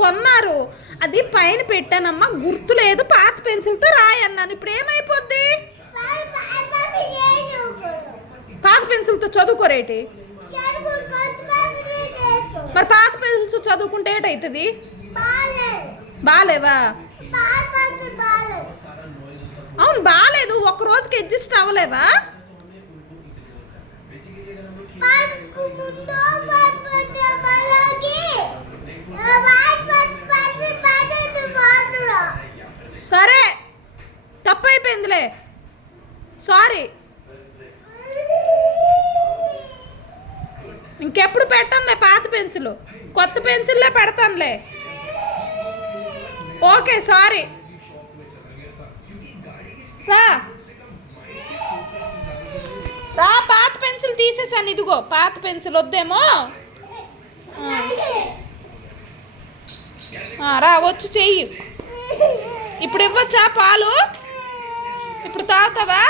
కొన్నారు, అది పైన పెట్టానమ్మా, గుర్తు లేదు, పాత పెన్సిల్తో రాయన్నాను. ఇప్పుడు ఏమైపోద్ది? పాత పెన్సిల్తో చదువుకోరేటి? మరి పాత పెన్సిల్స్ చదువుకుంటే ఏటవుతుంది? బాలేవా? అవును బాలేదు, ఒక రోజుకి అడ్జస్ట్ అవ్వలేవా? సరే తప్పైపోయిందిలే, సారీ. ఇంకెప్పుడు పెట్టనులే పాత పెన్సిల్, కొత్త పెన్సిల్లే పెడతానులే. Okay sorry. రా రా, పాత పెన్సిల్ తీసేసాను, ఇదిగో పాత పెన్సిల్ వద్దేమో. రా వచ్చి చెయ్యి. ఇప్పుడు ఇవ్వచ్చా పాలు? ఇప్పుడు తాగుతావా?